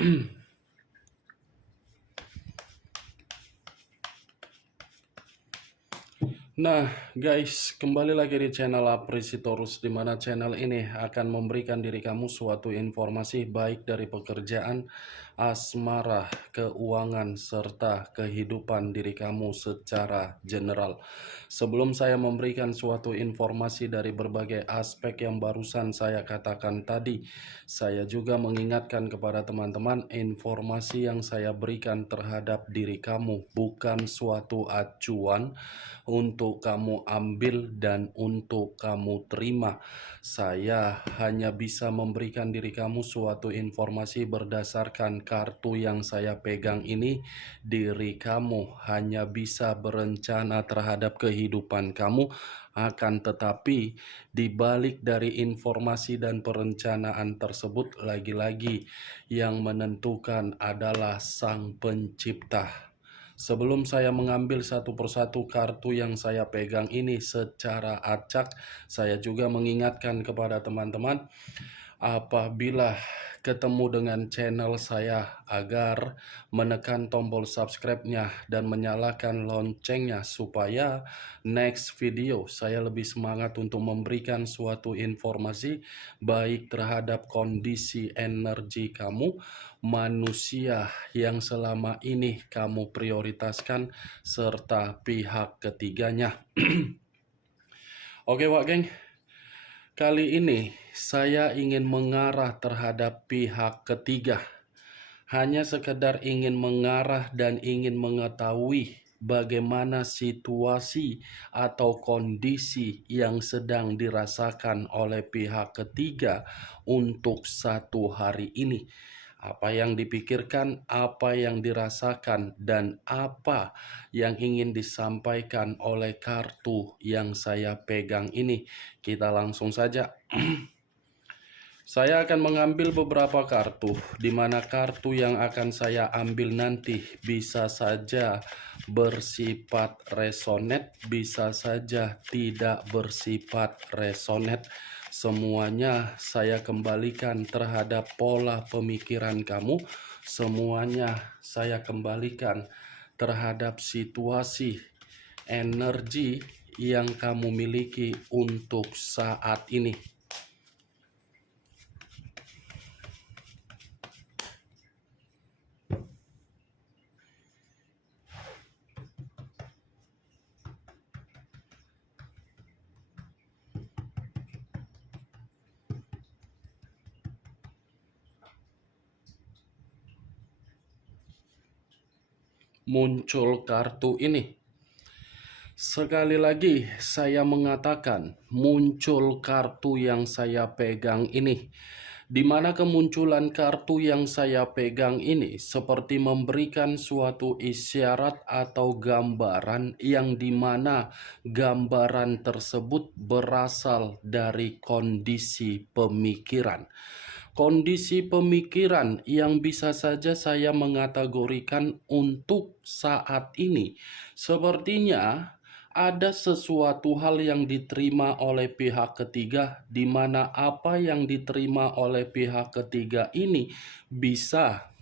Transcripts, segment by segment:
Nah, guys, kembali lagi di channel Apresitorus, di mana channel ini akan memberikan diri kamu suatu informasi baik dari pekerjaan, asmara, keuangan, serta kehidupan diri kamu secara general. Sebelum saya memberikan suatu informasi dari berbagai aspek yang barusan saya katakan tadi, saya juga mengingatkan kepada teman-teman, informasi yang saya berikan terhadap diri kamu bukan suatu acuan untuk kamu ambil dan untuk kamu terima. Saya hanya bisa memberikan diri kamu suatu informasi berdasarkan kartu yang saya pegang ini. Diri kamu hanya bisa berencana terhadap kehidupan kamu, akan tetapi di balik dari informasi dan perencanaan tersebut, lagi-lagi yang menentukan adalah Sang Pencipta. Sebelum saya mengambil satu persatu kartu yang saya pegang ini secara acak, saya juga mengingatkan kepada teman-teman, apabila ketemu dengan channel saya, agar menekan tombol subscribe-nya dan menyalakan loncengnya supaya next video saya lebih semangat untuk memberikan suatu informasi baik terhadap kondisi energi kamu, manusia yang selama ini kamu prioritaskan, serta pihak ketiganya. Oke, Wak Geng. Kali ini saya ingin mengarah terhadap pihak ketiga. Hanya sekedar ingin mengarah dan ingin mengetahui bagaimana situasi atau kondisi yang sedang dirasakan oleh pihak ketiga untuk satu hari ini. Apa yang dipikirkan, apa yang dirasakan, dan apa yang ingin disampaikan oleh kartu yang saya pegang ini. Kita langsung saja. Saya akan mengambil beberapa kartu, di mana kartu yang akan saya ambil nanti bisa saja bersifat resonate, bisa saja tidak bersifat resonate. Semuanya saya kembalikan terhadap pola pemikiran kamu, semuanya saya kembalikan terhadap situasi energi yang kamu miliki untuk saat ini. Muncul kartu ini. Sekali lagi saya mengatakan, muncul kartu yang saya pegang ini. Di mana kemunculan kartu yang saya pegang ini seperti memberikan suatu isyarat atau gambaran yang dimana gambaran tersebut berasal dari kondisi pemikiran. Kondisi pemikiran yang bisa saja saya mengategorikan untuk saat ini. Sepertinya ada sesuatu hal yang diterima oleh pihak ketiga, di mana apa yang diterima oleh pihak ketiga ini bisa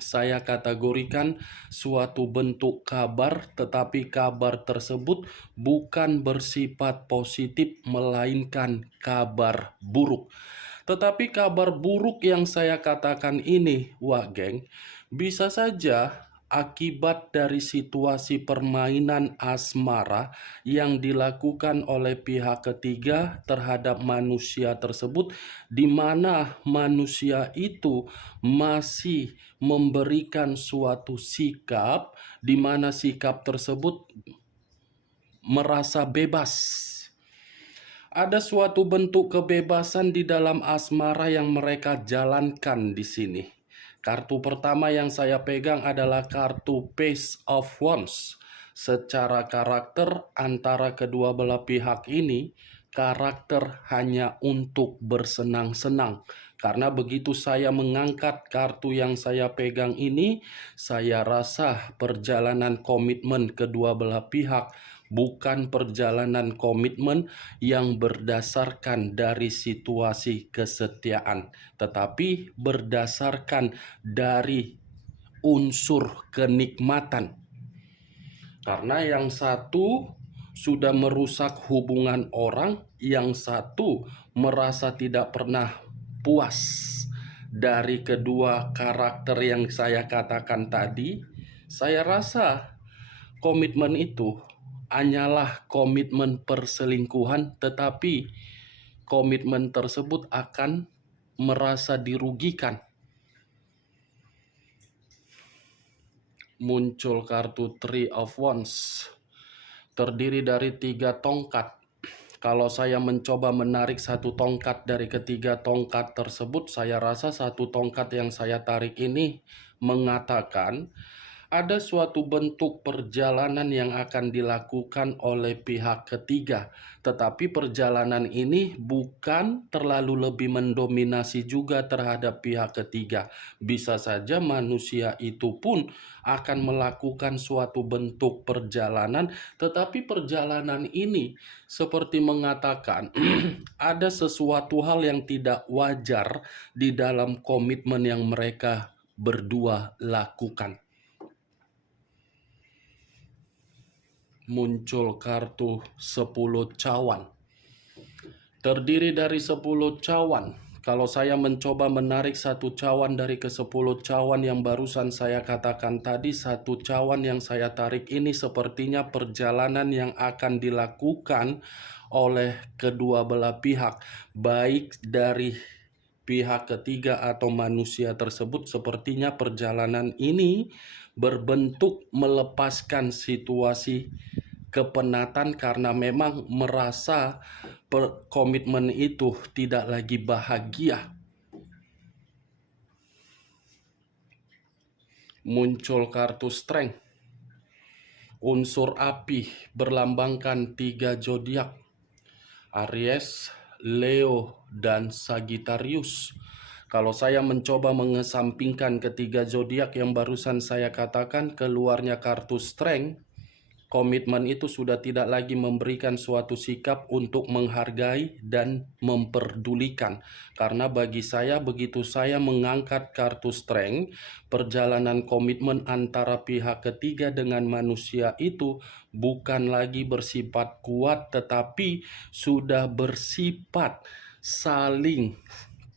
saya kategorikan suatu bentuk kabar, tetapi kabar tersebut bukan bersifat positif, melainkan kabar buruk. Tetapi kabar buruk yang saya katakan ini, Wak Geng, bisa saja akibat dari situasi permainan asmara yang dilakukan oleh pihak ketiga terhadap manusia tersebut, di mana manusia itu masih memberikan suatu sikap, di mana sikap tersebut merasa bebas. Ada suatu bentuk kebebasan di dalam asmara yang mereka jalankan di sini. Kartu pertama yang saya pegang adalah kartu Page of Wands. Secara karakter antara kedua belah pihak ini, karakter hanya untuk bersenang-senang. Karena begitu saya mengangkat kartu yang saya pegang ini, saya rasa perjalanan komitmen kedua belah pihak bukan perjalanan komitmen yang berdasarkan dari situasi kesetiaan, tetapi berdasarkan dari unsur kenikmatan. Karena yang satu sudah merusak hubungan orang, yang satu merasa tidak pernah puas. Dari kedua karakter yang saya katakan tadi, saya rasa komitmen itu hanyalah komitmen perselingkuhan, tetapi komitmen tersebut akan merasa dirugikan. Muncul kartu Three of Wands, terdiri dari 3 tongkat. Kalau saya mencoba menarik satu tongkat dari ketiga tongkat tersebut, saya rasa satu tongkat yang saya tarik ini mengatakan ada suatu bentuk perjalanan yang akan dilakukan oleh pihak ketiga. Tetapi perjalanan ini bukan terlalu lebih mendominasi juga terhadap pihak ketiga. Bisa saja manusia itu pun akan melakukan suatu bentuk perjalanan, tetapi perjalanan ini seperti mengatakan ada sesuatu hal yang tidak wajar di dalam komitmen yang mereka berdua lakukan. Muncul kartu 10 cawan. Terdiri dari 10 cawan. Kalau saya mencoba menarik satu cawan dari ke-10 cawan yang barusan saya katakan tadi, satu cawan yang saya tarik ini sepertinya perjalanan yang akan dilakukan oleh kedua belah pihak, baik dari pihak ketiga atau manusia tersebut. Sepertinya perjalanan ini berbentuk melepaskan situasi kepenatan karena memang merasa komitmen itu tidak lagi bahagia. Muncul kartu Strength. Unsur api berlambangkan 3 zodiak: Aries, Leo, dan Sagittarius. Kalau saya mencoba mengesampingkan ketiga zodiak yang barusan saya katakan, keluarnya kartu Strength. Komitmen itu sudah tidak lagi memberikan suatu sikap untuk menghargai dan memperdulikan. Karena bagi saya, begitu saya mengangkat kartu Strength, perjalanan komitmen antara pihak ketiga dengan manusia itu bukan lagi bersifat kuat, tetapi sudah bersifat saling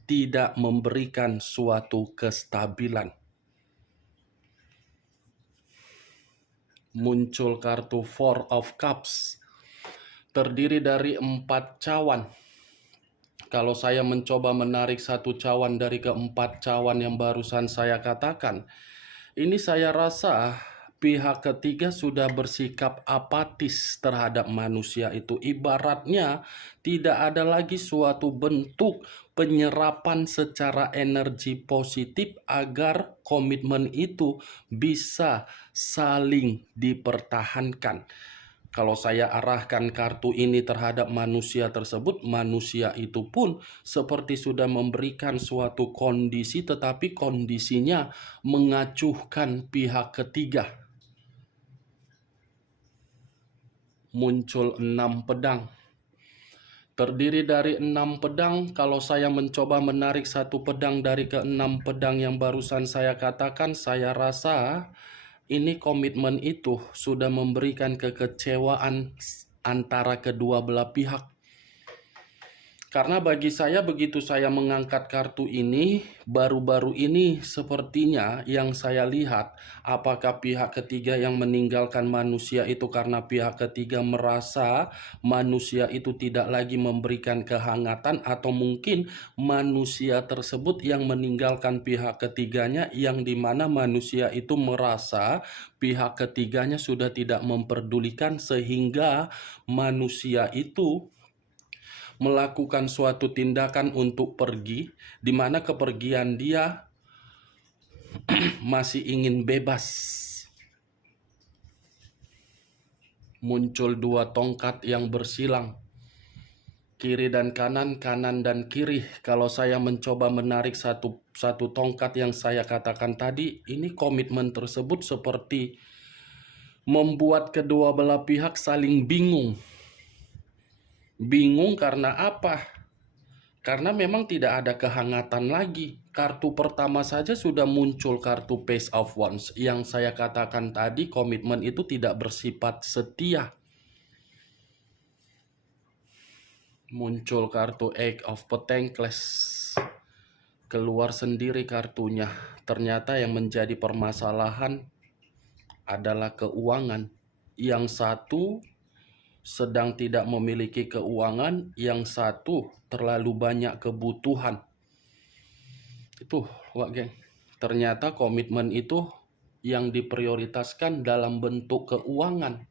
tidak memberikan suatu kestabilan. Muncul kartu Four of Cups, terdiri dari 4 cawan. Kalau saya mencoba menarik satu cawan dari ke-4 cawan yang barusan saya katakan, ini saya rasa pihak ketiga sudah bersikap apatis terhadap manusia itu. Ibaratnya tidak ada lagi suatu bentuk penyerapan secara energi positif agar komitmen itu bisa saling dipertahankan. Kalau saya arahkan kartu ini terhadap manusia tersebut, manusia itu pun seperti sudah memberikan suatu kondisi, tetapi kondisinya mengacuhkan pihak ketiga. Muncul 6 pedang. Terdiri dari 6 pedang. Kalau saya mencoba menarik satu pedang dari ke-6 pedang yang barusan saya katakan, saya rasa ini komitmen itu sudah memberikan kekecewaan antara kedua belah pihak. Karena bagi saya, begitu saya mengangkat kartu ini, baru-baru ini sepertinya yang saya lihat, apakah pihak ketiga yang meninggalkan manusia itu karena pihak ketiga merasa manusia itu tidak lagi memberikan kehangatan, atau mungkin manusia tersebut yang meninggalkan pihak ketiganya, yang dimana manusia itu merasa pihak ketiganya sudah tidak memperdulikan, sehingga manusia itu melakukan suatu tindakan untuk pergi, di mana kepergian dia masih ingin bebas. Muncul 2 tongkat yang bersilang, kiri dan kanan, kanan dan kiri. Kalau saya mencoba menarik satu tongkat yang saya katakan tadi, ini komitmen tersebut seperti membuat kedua belah pihak saling bingung. Bingung karena apa? Karena memang tidak ada kehangatan lagi. Kartu pertama saja sudah muncul kartu Page of Wands. Yang saya katakan tadi, komitmen itu tidak bersifat setia. Muncul kartu Eight of Pentacles. Keluar sendiri kartunya. Ternyata yang menjadi permasalahan adalah keuangan. Yang satu sedang tidak memiliki keuangan, yang satu terlalu banyak kebutuhan. Itu, Wak Geng. Ternyata komitmen itu yang diprioritaskan dalam bentuk keuangan.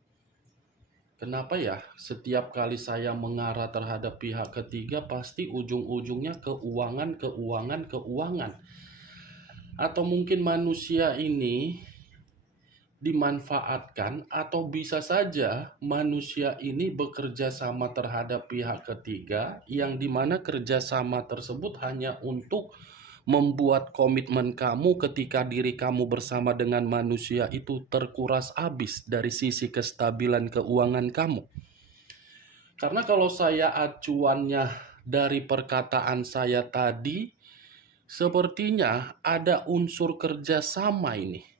Kenapa ya? Setiap kali saya mengarah terhadap pihak ketiga, pasti ujung-ujungnya keuangan, keuangan, keuangan. Atau mungkin manusia ini dimanfaatkan, atau bisa saja manusia ini bekerja sama terhadap pihak ketiga, yang dimana kerjasama tersebut hanya untuk membuat komitmen kamu ketika diri kamu bersama dengan manusia itu terkuras habis dari sisi kestabilan keuangan kamu. Karena kalau saya acuannya dari perkataan saya tadi, sepertinya ada unsur kerjasama ini.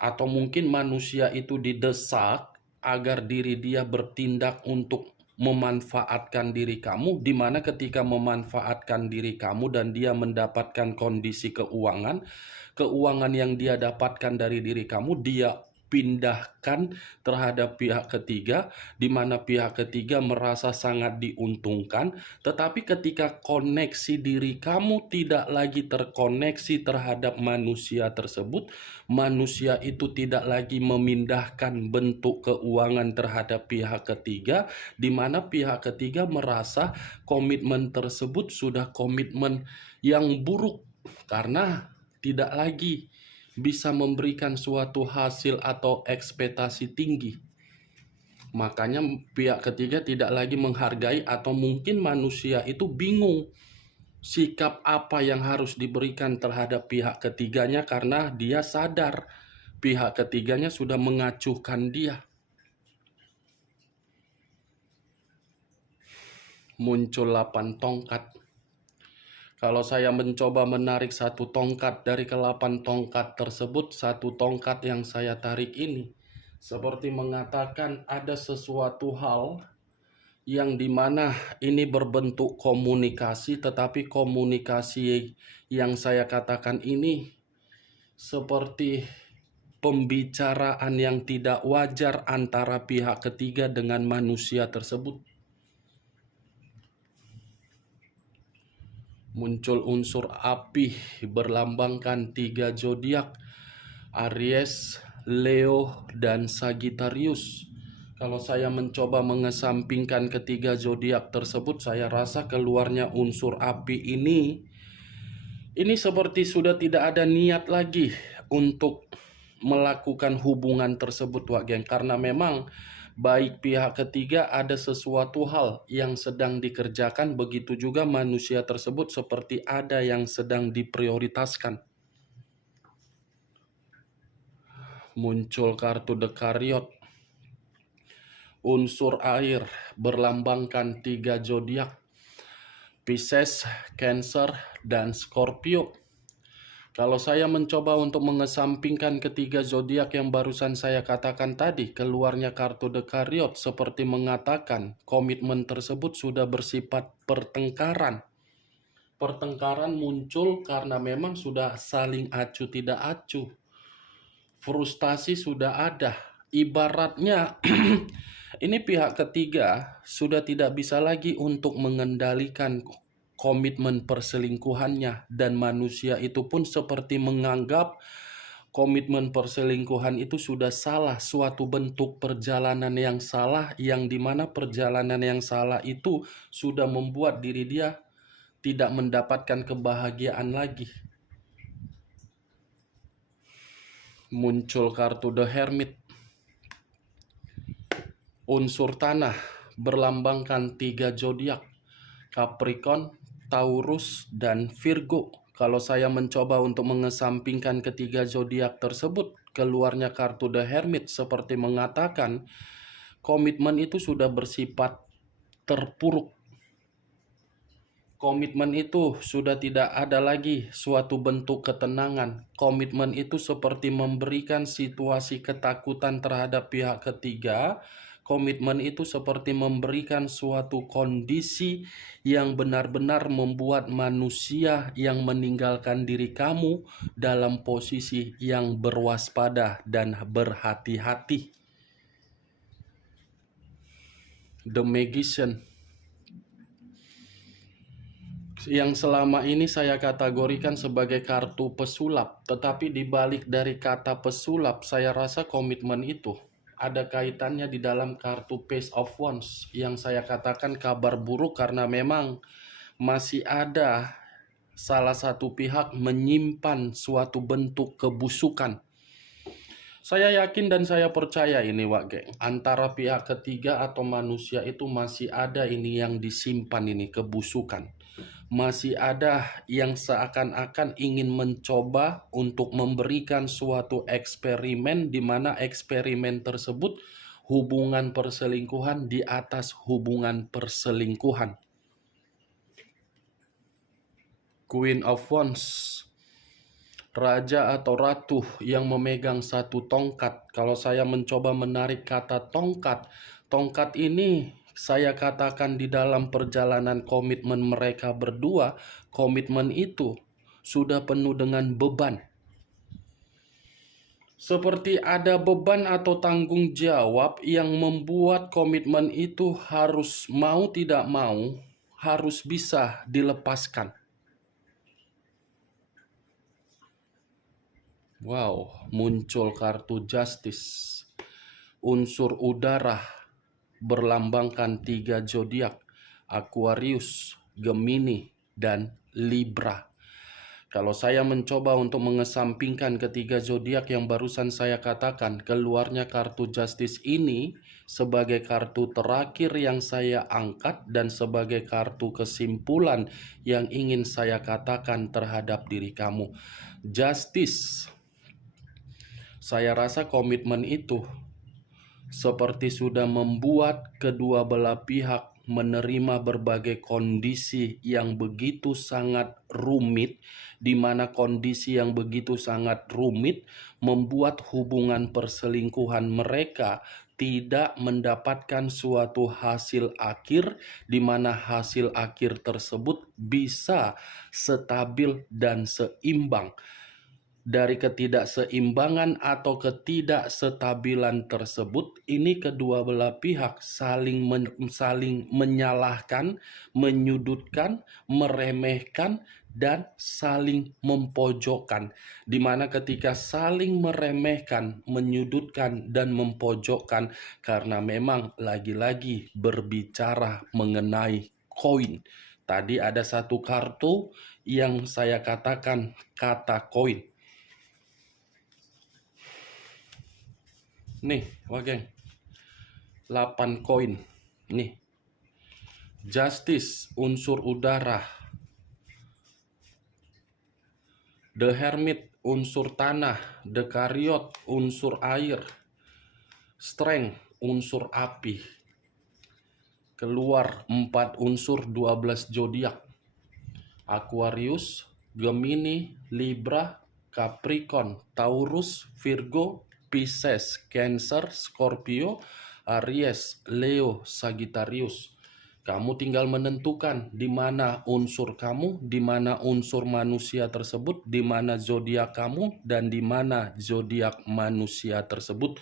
Atau mungkin manusia itu didesak agar diri dia bertindak untuk memanfaatkan diri kamu, di mana ketika memanfaatkan diri kamu dan dia mendapatkan kondisi keuangan yang dia dapatkan dari diri kamu, dia pindahkan terhadap pihak ketiga, di mana pihak ketiga merasa sangat diuntungkan. Tetapi ketika koneksi diri kamu tidak lagi terkoneksi terhadap manusia tersebut, manusia itu tidak lagi memindahkan bentuk keuangan terhadap pihak ketiga, di mana pihak ketiga merasa komitmen tersebut sudah komitmen yang buruk karena tidak lagi bisa memberikan suatu hasil atau ekspektasi tinggi. Makanya pihak ketiga tidak lagi menghargai, atau mungkin manusia itu bingung sikap apa yang harus diberikan terhadap pihak ketiganya, karena dia sadar pihak ketiganya sudah mengacuhkan dia. Muncul 8 tongkat. Kalau saya mencoba menarik satu tongkat dari ke-8 tongkat tersebut, satu tongkat yang saya tarik ini seperti mengatakan ada sesuatu hal yang dimana ini berbentuk komunikasi, tetapi komunikasi yang saya katakan ini seperti pembicaraan yang tidak wajar antara pihak ketiga dengan manusia tersebut. Muncul unsur api berlambangkan 3 zodiak, Aries, Leo, dan Sagittarius. Kalau saya mencoba mengesampingkan ketiga zodiak tersebut, saya rasa keluarnya unsur api ini seperti sudah tidak ada niat lagi untuk melakukan hubungan tersebut, Wak Geng. Karena memang baik pihak ketiga ada sesuatu hal yang sedang dikerjakan, begitu juga manusia tersebut seperti ada yang sedang diprioritaskan. Muncul kartu The Chariot. Unsur air berlambangkan 3 zodiak, Pisces, Cancer, dan Scorpio. Kalau saya mencoba untuk mengesampingkan ketiga zodiak yang barusan saya katakan tadi, keluarnya kartu The Chariot seperti mengatakan komitmen tersebut sudah bersifat pertengkaran. Pertengkaran muncul karena memang sudah saling acuh tidak acuh. Frustasi sudah ada. Ibaratnya ini pihak ketiga sudah tidak bisa lagi untuk mengendalikan komitmen perselingkuhannya, dan manusia itu pun seperti menganggap komitmen perselingkuhan itu sudah salah, suatu bentuk perjalanan yang salah, yang dimana perjalanan yang salah itu sudah membuat diri dia tidak mendapatkan kebahagiaan lagi. Muncul kartu The Hermit. Unsur tanah berlambangkan 3 zodiak, Capricorn, Taurus, dan Virgo. Kalau saya mencoba untuk mengesampingkan ketiga zodiak tersebut, keluarnya kartu The Hermit seperti mengatakan komitmen itu sudah bersifat terpuruk. Komitmen itu sudah tidak ada lagi suatu bentuk ketenangan. Komitmen itu seperti memberikan situasi ketakutan terhadap pihak ketiga. Komitmen itu seperti memberikan suatu kondisi yang benar-benar membuat manusia yang meninggalkan diri kamu dalam posisi yang berwaspada dan berhati-hati. The Magician yang selama ini saya kategorikan sebagai kartu pesulap, tetapi dibalik dari kata pesulap, saya rasa komitmen itu ada kaitannya di dalam kartu Page of Wands yang saya katakan kabar buruk karena memang masih ada salah satu pihak menyimpan suatu bentuk kebusukan. Saya yakin dan saya percaya ini Wak Geng, antara pihak ketiga atau manusia itu masih ada ini yang disimpan ini kebusukan. Masih ada yang seakan-akan ingin mencoba untuk memberikan suatu eksperimen di mana eksperimen tersebut hubungan perselingkuhan di atas hubungan perselingkuhan. Queen of Wands, raja atau ratu yang memegang satu tongkat. Kalau saya mencoba menarik kata tongkat, tongkat ini saya katakan di dalam perjalanan komitmen mereka berdua, komitmen itu sudah penuh dengan beban. Seperti ada beban atau tanggung jawab yang membuat komitmen itu harus mau tidak mau, harus bisa dilepaskan. Wow, muncul kartu Justice. Unsur udara berlambangkan 3 zodiak, Aquarius, Gemini, dan Libra. Kalau saya mencoba untuk mengesampingkan ketiga zodiak yang barusan saya katakan, keluarnya kartu Justice ini sebagai kartu terakhir yang saya angkat dan sebagai kartu kesimpulan yang ingin saya katakan terhadap diri kamu. Justice, saya rasa komitmen itu seperti sudah membuat kedua belah pihak menerima berbagai kondisi yang begitu sangat rumit, di mana kondisi yang begitu sangat rumit membuat hubungan perselingkuhan mereka tidak mendapatkan suatu hasil akhir, di mana hasil akhir tersebut bisa stabil dan seimbang. Dari ketidakseimbangan atau ketidakstabilan tersebut, ini kedua belah pihak saling menyalahkan, menyudutkan, meremehkan, dan saling mempojokkan. Di mana ketika saling meremehkan, menyudutkan, dan mempojokkan, karena memang lagi-lagi berbicara mengenai koin. Tadi ada satu kartu yang saya katakan kata koin. Nih, wah geng, 8 koin. Nih, Justice, unsur udara. The Hermit, unsur tanah. The Chariot, unsur air. Strength, unsur api. Keluar 4 unsur 12 zodiak. Aquarius, Gemini, Libra, Capricorn, Taurus, Virgo, Pisces, Cancer, Scorpio, Aries, Leo, Sagittarius. Kamu tinggal menentukan di mana unsur kamu, di mana unsur manusia tersebut, di mana zodiak kamu, dan di mana zodiak manusia tersebut.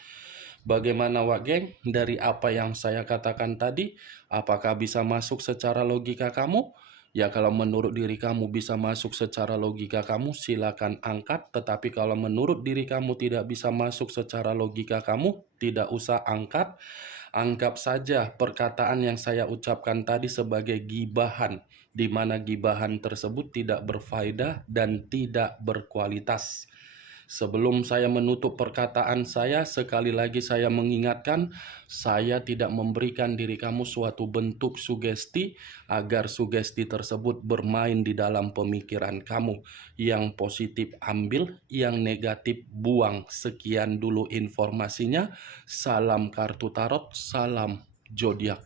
Bagaimana Wak Geng? Dari apa yang saya katakan tadi, apakah bisa masuk secara logika kamu? Ya, kalau menurut diri kamu bisa masuk secara logika kamu, silakan angkat. Tetapi kalau menurut diri kamu tidak bisa masuk secara logika kamu, tidak usah angkat. Anggap saja perkataan yang saya ucapkan tadi sebagai gibahan, di mana gibahan tersebut tidak berfaedah dan tidak berkualitas. Sebelum saya menutup perkataan saya, sekali lagi saya mengingatkan, saya tidak memberikan diri kamu suatu bentuk sugesti agar sugesti tersebut bermain di dalam pemikiran kamu. Yang positif ambil, yang negatif buang. Sekian dulu informasinya. Salam kartu tarot, salam zodiak.